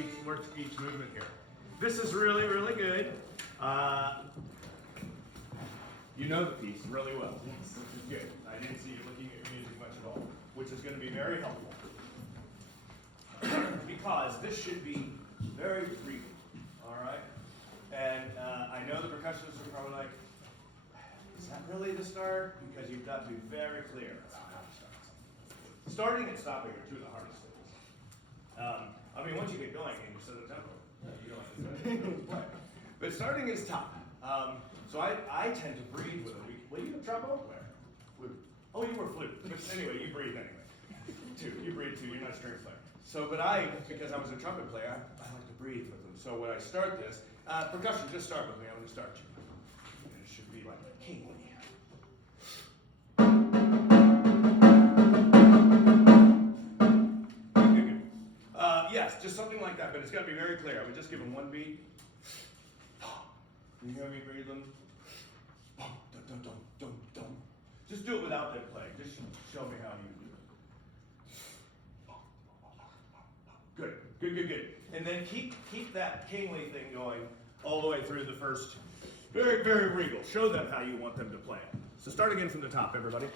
each movement here. This is really, really good. You know the piece really well, which is good. I didn't see you looking at your music much at all, which is going to be very helpful. Because this should be very regal, all right? And I know the percussionists are probably like, is that really the start? Because you've got to be very clear about how to start something. Starting and stopping are two of the hardest things. I mean, once you get going and you set a tempo, you don't have to play. But starting is tough. So I tend to breathe with a weak. Well, you a trombone player? Flute. Oh, you were flute. But anyway, you breathe anyway. You breathe too. You're not a string player. So, but because I was a trumpet player, I like to breathe with them. So when I start this, percussion, just start with me. I'm going to start you. And it should be like kingly. Good. Yes, just something like that, but it's got to be very clear. I would just give them one beat. You hear me breathe them? Just do it without them playing. Just show me how you do it. Good. And then keep that kingly thing going all the way through the first. Very, very regal. Show them how you want them to play it. So start again from the top, everybody.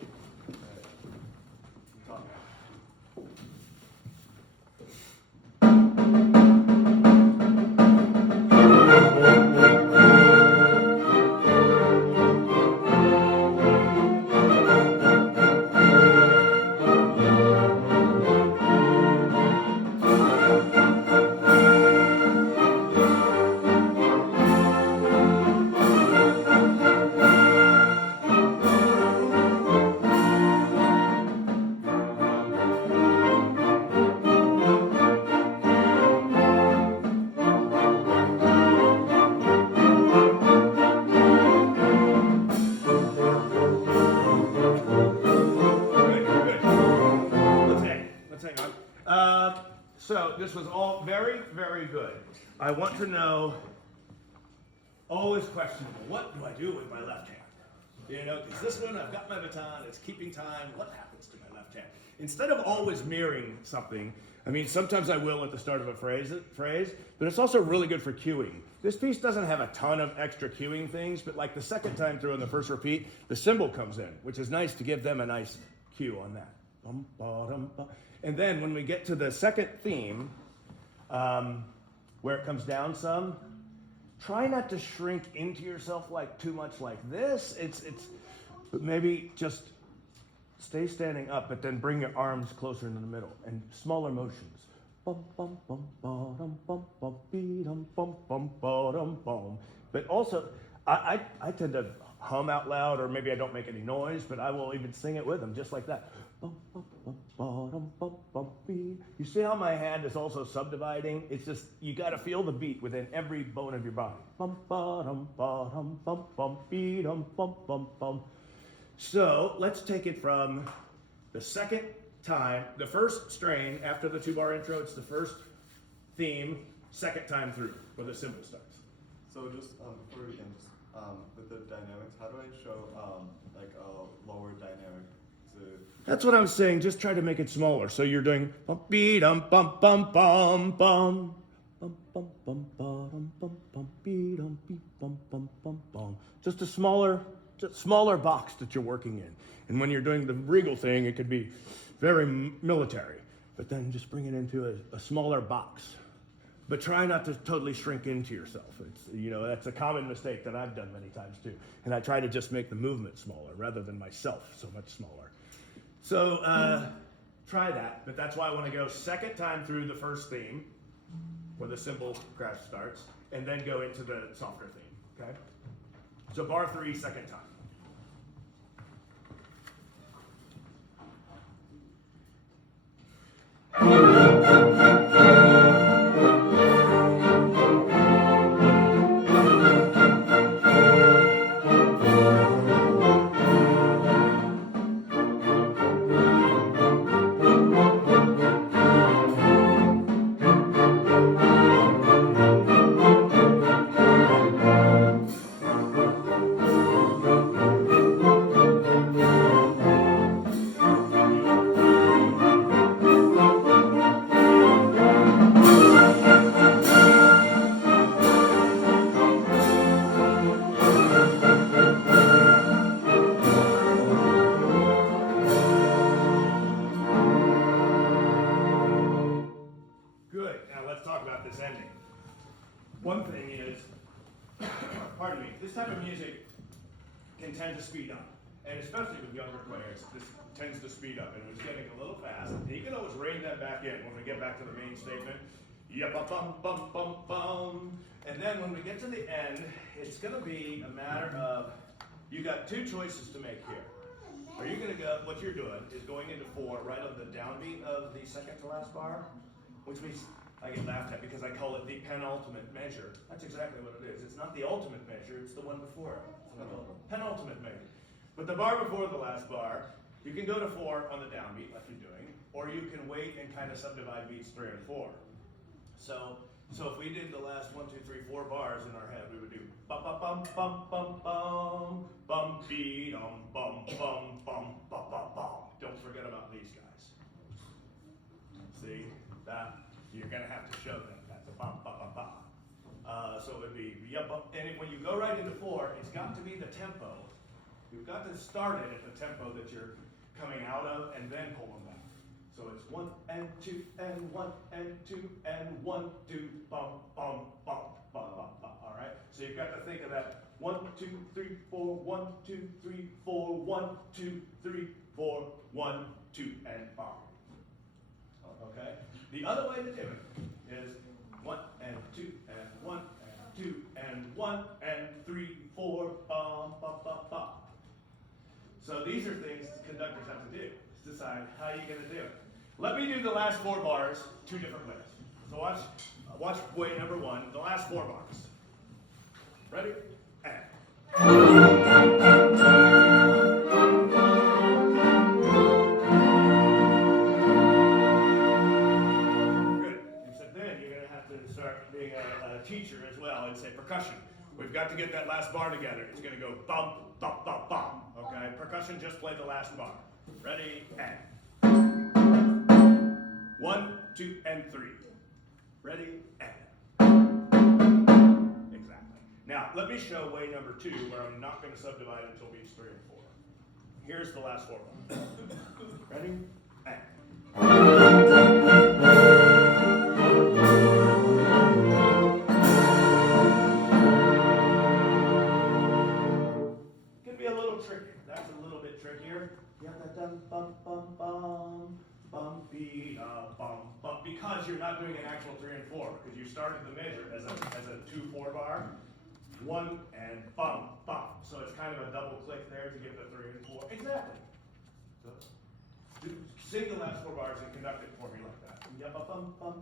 So this was all very, very good. I want to know, always questionable, what do I do with my left hand? You know, because this one, I've got my baton, it's keeping time, what happens to my left hand? Instead of always mirroring something, I mean, sometimes I will at the start of a phrase, but it's also really good for cueing. This piece doesn't have a ton of extra cueing things, but like the second time through on the first repeat, the cymbal comes in, which is nice to give them a nice cue on that. And then when we get to the second theme, where it comes down some, try not to shrink into yourself like too much like this. But maybe just stay standing up, but then bring your arms closer into the middle and smaller motions. But also, I tend to hum out loud, or maybe I don't make any noise, but I will even sing it with them, just like that. You see how my hand is also subdividing? It's just, you got to feel the beat within every bone of your body. So let's take it from the second time, the first strain after the 2-bar intro. It's the first theme, second time through, where the cymbal starts. So just before we begin, with the dynamics, how do I show like a lower dynamic? That's what I was saying. Just try to make it smaller. So you're doing bum bee dum bum bum bum bum bum bum bum bum bum bum bee dum bee bum bum bum bum. Just a smaller box that you're working in. And when you're doing the regal thing, it could be very military. But then just bring it into a smaller box. But try not to totally shrink into yourself. That's a common mistake that I've done many times too. And I try to just make the movement smaller rather than myself so much smaller. So try that, but that's why I want to go second time through the first theme, where the cymbal crash starts, and then go into the softer theme, okay? So bar 3, second time. tend to speed up. And especially with younger players, this tends to speed up, and it was getting a little fast. You can always rein that back in when we get back to the main statement. Yep-bum-bum-bum-bum. And then when we get to the end, it's gonna be a matter of, you got two choices to make here. Are you gonna go, what you're doing is going into 4 right on the downbeat of the second to last bar, which means I get laughed at because I call it the penultimate measure. That's exactly what it is. It's not the ultimate measure, it's the one before it. Penultimate measure. But the bar before the last bar, you can go to 4 on the downbeat like you're doing, or you can wait and kind of subdivide beats 3 and 4. So if we did the last 1, 2, 3, 4 bars in our head, we would do bum bum bum bum bum bum bum bee dum bum bum bum bum bum bum. Don't forget about these guys. See that you're gonna have to show them. That's a bum bum bum bum. So it would be yup, and when you go right into 4, it's got to be the tempo. You've got to start it at the tempo that you're coming out of, and then pull them back. So it's 1 and 2 and 1 and 2 and 1, 2, bum, bum, bum, bum, bum, bum. All right? So you've got to think of that 1, 2, 3, 4, 1, 2, 3, 4, 1, 2, 3, 4, 1, 2, and bum. Okay? The other way to do it is 1 and 2 and 1 and 2 and 1 and 3, 4, bum, bum, bum, bum. So these are things conductors have to do, is decide how you're going to do it. Let me do the last 4 bars 2 different ways. So watch way number 1, the last 4 bars. Ready? And. Good. And so then you're going to have to start being a teacher as well and say percussion. We've got to get that last bar together. It's going to go bump, bump, bump, bump. Okay? Percussion, just play the last bar. Ready? And. 1, 2, and 3. Ready? And. Exactly. Now, let me show way number 2 where I'm not going to subdivide until beats 3 and 4. Here's the last 4 bars. Ready? And. Can be a little tricky. That's a little bit trickier. Bum bum bum bum beat bum bum, because you're not doing an actual 3 and 4, because you started the measure as a 2-4 bar, 1 and bum bum. So it's kind of a double click there to get the 3 and 4. Exactly. So sing the last 4 bars and conduct it for me like that. Bum bum bum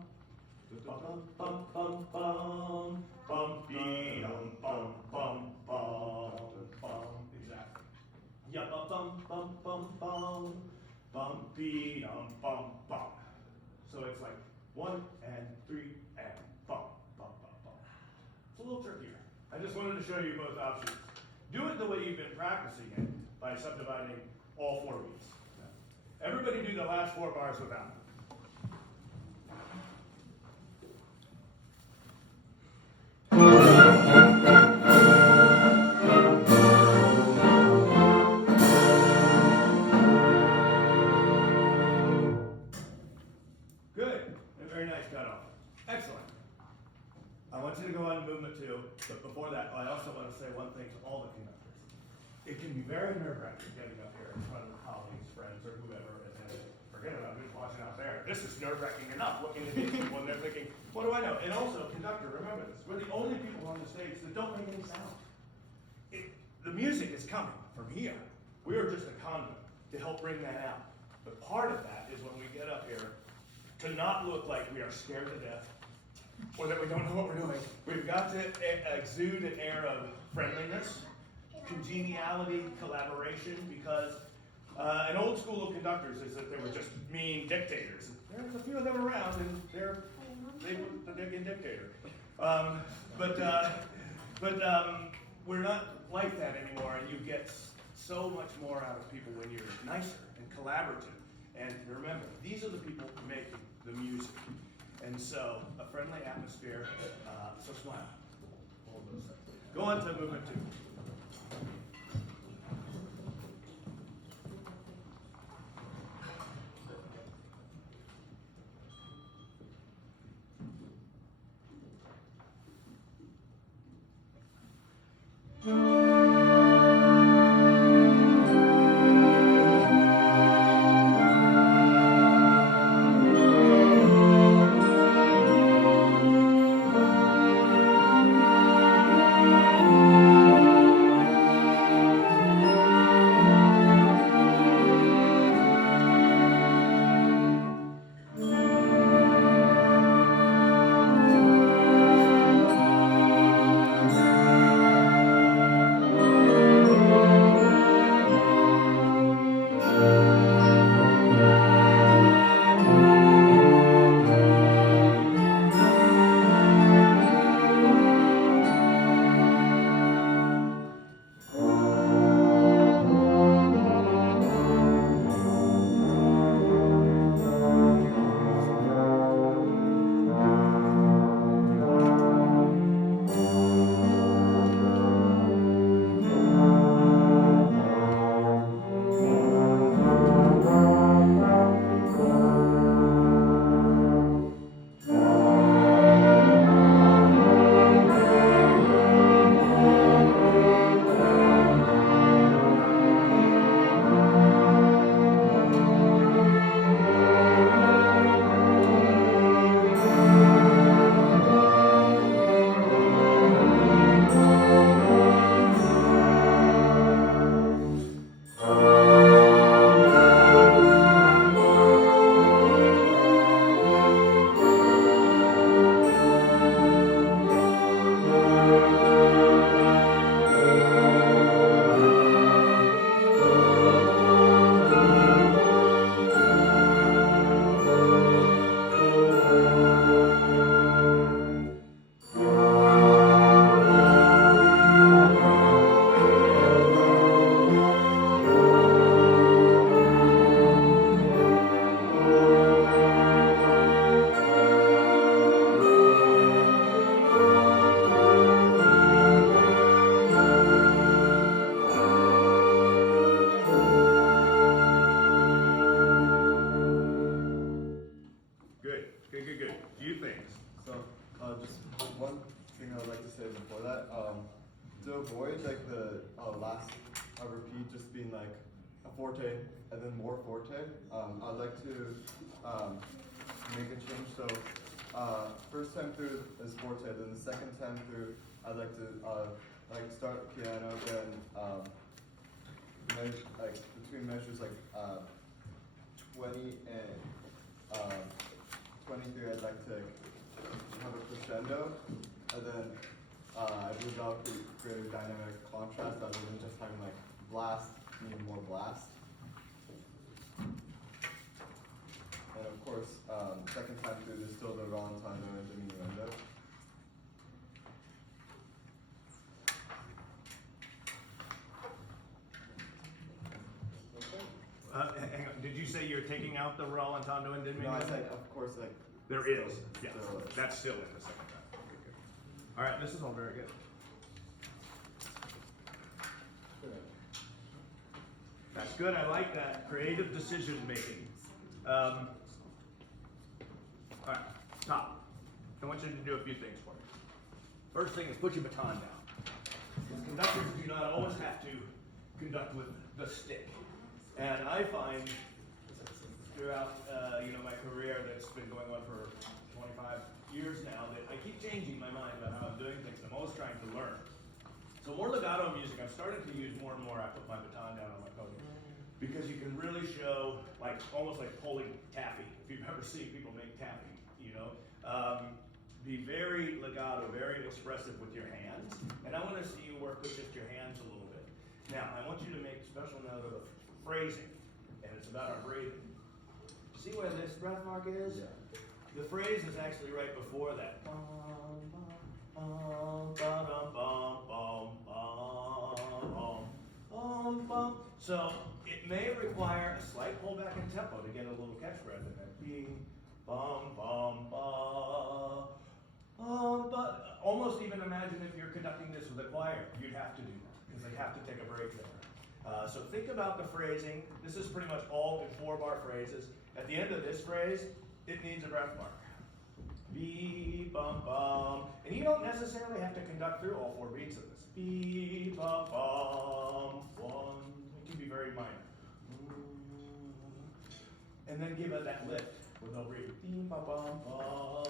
bum bum bum bum beat bum bum bum bum. Exactly. Yeah, bum bum bum bum bum bum beat bum bum. So it's like 1 and 3 and bum bum bum bum. It's a little trickier. I just wanted to show you both options. Do it the way you've been practicing it by subdividing all 4 beats. Everybody do the last 4 bars without me. Good. A very nice cutoff. Excellent. I want you to go on to movement 2, but before that, I also want to say one thing to all the conductors. It can be very nerve-wracking getting up here in front of colleagues, friends, or whoever, and then forget about who's watching out there. This is nerve-wracking enough looking at these people and they're thinking, what do I know? And also, conductor, remember this, we're the only people on the stage that don't make any sound. The music is coming from here. We are just a conduit to help bring that out. But part of that is when we get up here, to not look like we are scared to death or that we don't know what we're doing. We've got to exude an air of friendliness, congeniality, collaboration, because an old school of conductors is that they were just mean dictators. There's a few of them around, and they were the dick dictator. But we're not like that anymore, and you get so much more out of people when you're nicer and collaborative. And remember, these are the people making the music. And so, a friendly atmosphere, so smile. All those things. Go on to movement 2. last repeat just being like a forte and then more forte. I'd like to make a change. So first time through is forte, then the second time through I'd like to like start piano, then like between measures like 20 and 23, I'd like to have a crescendo, and then I develop greater dynamic contrast rather than just having like blast, need more blast. And of course, second time through, there's still the rallentando and diminuendo. Hang on. Did you say you're taking out the rallentando and diminuendo? No, I said, of course, like There still, is. Yeah, still is. that's still in the second time. Okay, good. All right, this is all very good. That's good. I like that. Creative decision making. All right, top. I want you to do a few things for me. First thing is put your baton down. Because conductors do not always have to conduct with the stick. And I find throughout my career that's been going on for 25 years now that I keep changing my mind about how I'm doing things. I'm always trying to learn. So more legato music, I'm starting to use more and more. I put my baton down on my podium because you can really show like almost like pulling taffy. If you've ever seen people make taffy, be very legato, very expressive with your hands. And I want to see you work with just your hands a little bit. Now, I want you to make special note of phrasing, and it's about our breathing. See where this breath mark is? Yeah. The phrase is actually right before that. So it may require a slight pullback in tempo to get a little catch breath in there. But almost even imagine if you're conducting this with a choir, you'd have to do that because they have to take a break there. So think about the phrasing. This is pretty much all in 4-bar phrases. At the end of this phrase, it needs a breath mark. Beep, bum, bum. And you don't necessarily have to conduct through all 4 beats of this. Beep, bum, bum, one. It can be very minor. And then give it that lift with no breathe. Beep, bum, bum, bum.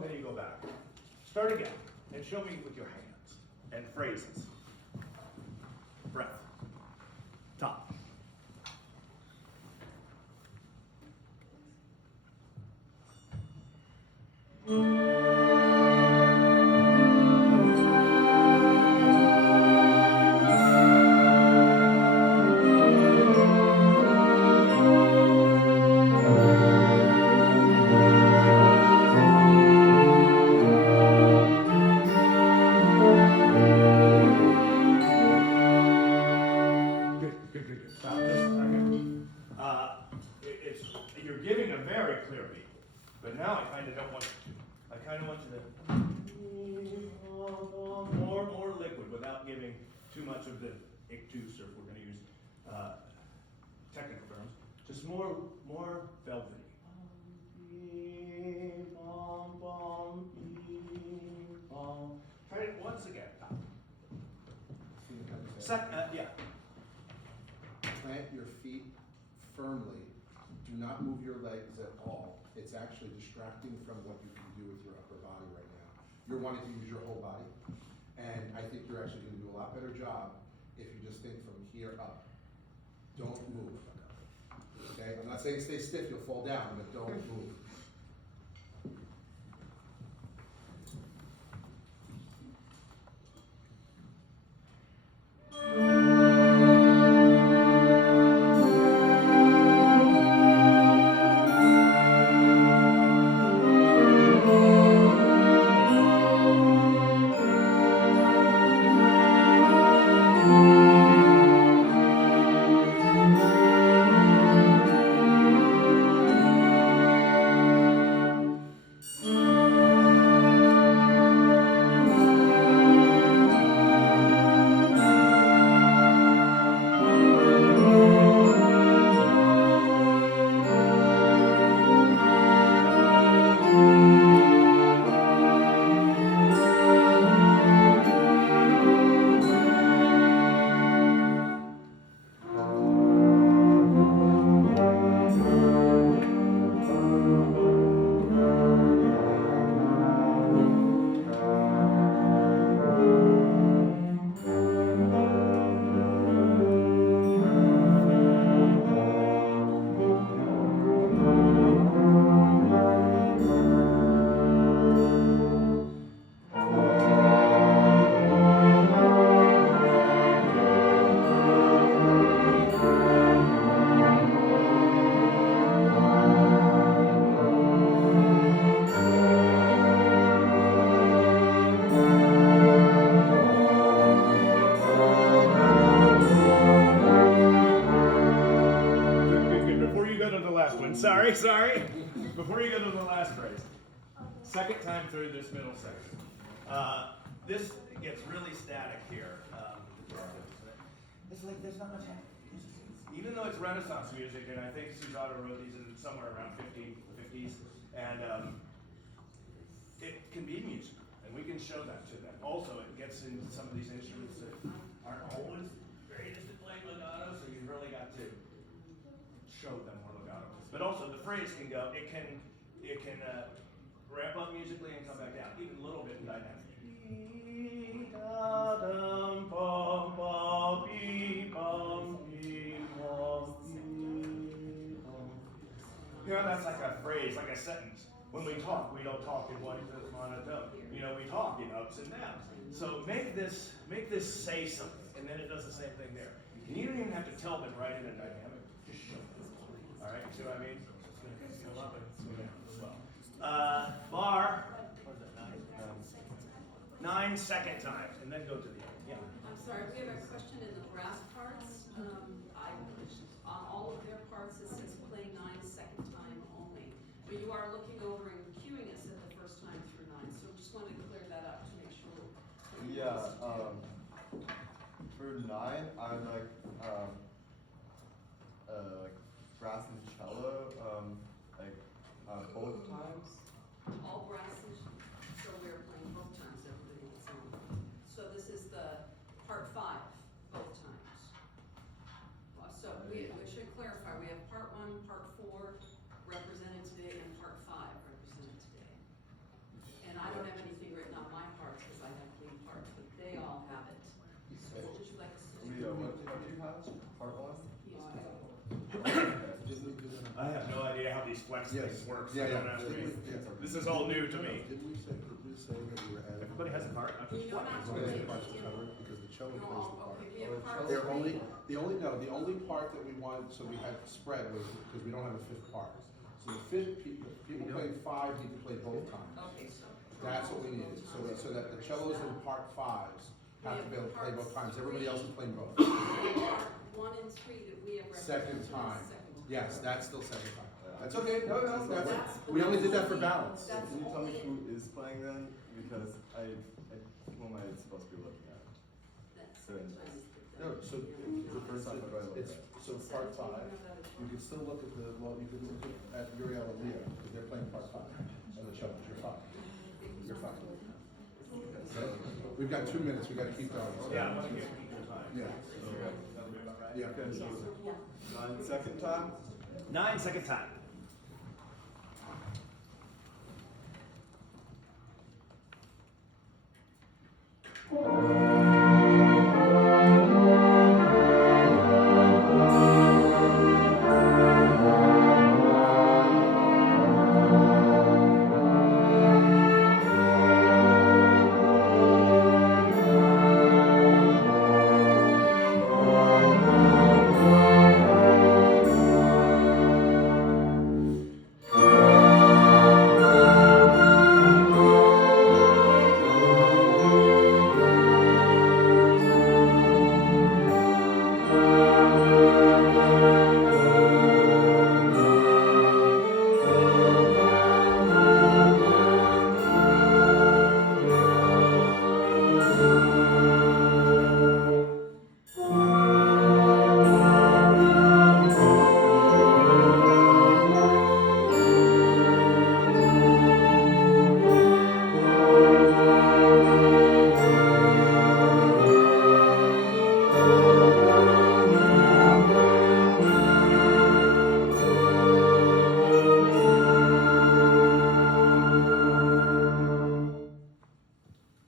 Then you go back. Start again and show me with your hands and phrases. Breath. Top. Good. Stop just a second. You're giving a very clear beat, but now I kind of don't want you to. I kind of want you to more liquid without giving too much of the ictus, or if we're going to use technical terms, just more velvety. Try it once again. Yeah. Plant your feet firmly. Do not move your legs at all. It's actually distracting from what you can do with your upper body right now. You're wanting to use your whole body. And I think you're actually going to do a lot better job if you just think from here up. Don't move. Okay? I'm not saying stay stiff, you'll fall down, but don't move. Sorry. Before you go to the last phrase, second time through this middle section. This gets really static here. It's like there's not much happening. Even though it's Renaissance music, and I think Susanna wrote these in somewhere around 50s, and it can be music, and we can show that to them. Also, it gets into some of these instruments that aren't always greatest at playing legato, so you've really got to show them more legato. But also, the phrase can go, it can ramp up musically and come back down, even a little bit in dynamic. You know, that's like a phrase, like a sentence. When we talk, we don't talk in one monotone. You know, we talk in ups and downs. So make this say something, and then it does the same thing there. And you don't even have to tell them right in a dynamic. Just show them. All right, you see what I mean? It's going to go up and it's going down as well. Bar. What is that? 9 second time, and then go to the end. Yeah. I'm sorry, we have a question in the brass parts. On all of their parts, it says play 9 second time only. But you are looking over and cueing us at the first time through 9, so just wanted to clear that up to make sure. Yeah, for 9, I would like brass and cello, both times. All brasses, so we're playing both times, everybody in the same. So this is the part 5, both times. So we should clarify, we have part 1, part 4 represented today, and part 5 represented today. And I don't have anything written on my parts because I have clean parts, but they all have it. So what would you like us to do? Leo, what do you have? Part 1? I have no idea how these flex things work, so Yeah, don't yeah. ask me. This is all new to me. Did we say that we were adding? Everybody has a part. Do you know not to One of the take parts to it? cover because the cello plays the No, part. okay, we have parts. The only part that we wanted, so we had spread was because we don't have a 5th part. So the 5th people playing 5 need to play both times. Okay, so. That's what we needed, so that the cellos in part 5s have to be able to play both times. Everybody else is playing both. Part 1 and 3 that we have Second represented. time. Second time. Yes, that's still second time. That's okay. No, That's- we only did that for balance. That's Can you tell me only- who is playing then? Because who am I supposed to be looking at? That's So- second time is the- No, so It's the first time I've ever looked it's, at it. so part 5, you can still look at you can look at Uriel and Leo, because they're playing part 5, and the cellos, you're fine. You're fine. Okay? We've got 2 minutes, we've got to keep going. so- Yeah, I want to give people time. Yeah. So that'll be about right. Yeah. Okay, so 9 second time? 9 second time.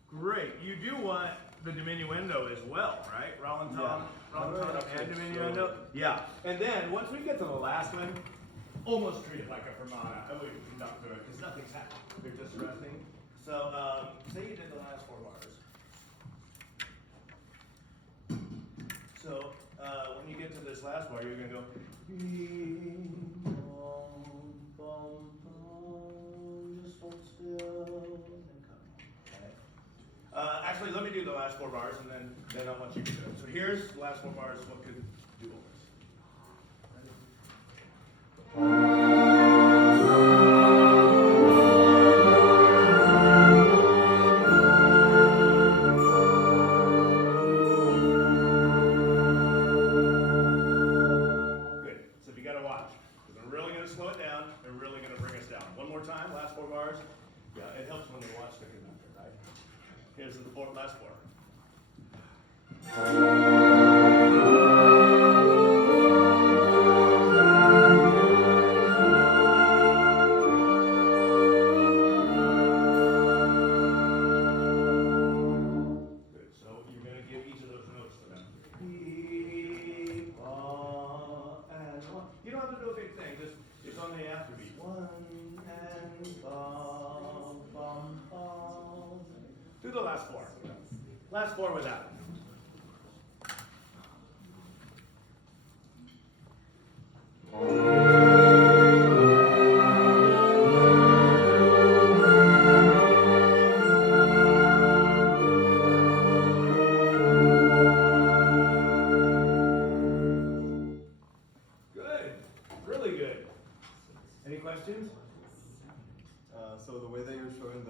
Great. You do want the diminuendo as well, right? Rallentone, rallentone and diminuendo. Yeah. And then once we get to the last one, almost treat it like a fermata. I wouldn't conduct through it because nothing's happening. They're just resting. So say you did the last 4 bars. So when you get to this last bar, you're gonna go. Just hold still. Actually, let me do the last 4 bars, and then I want you to do it. So here's the last 4 bars. What could do all this? questions? So the way that you're showing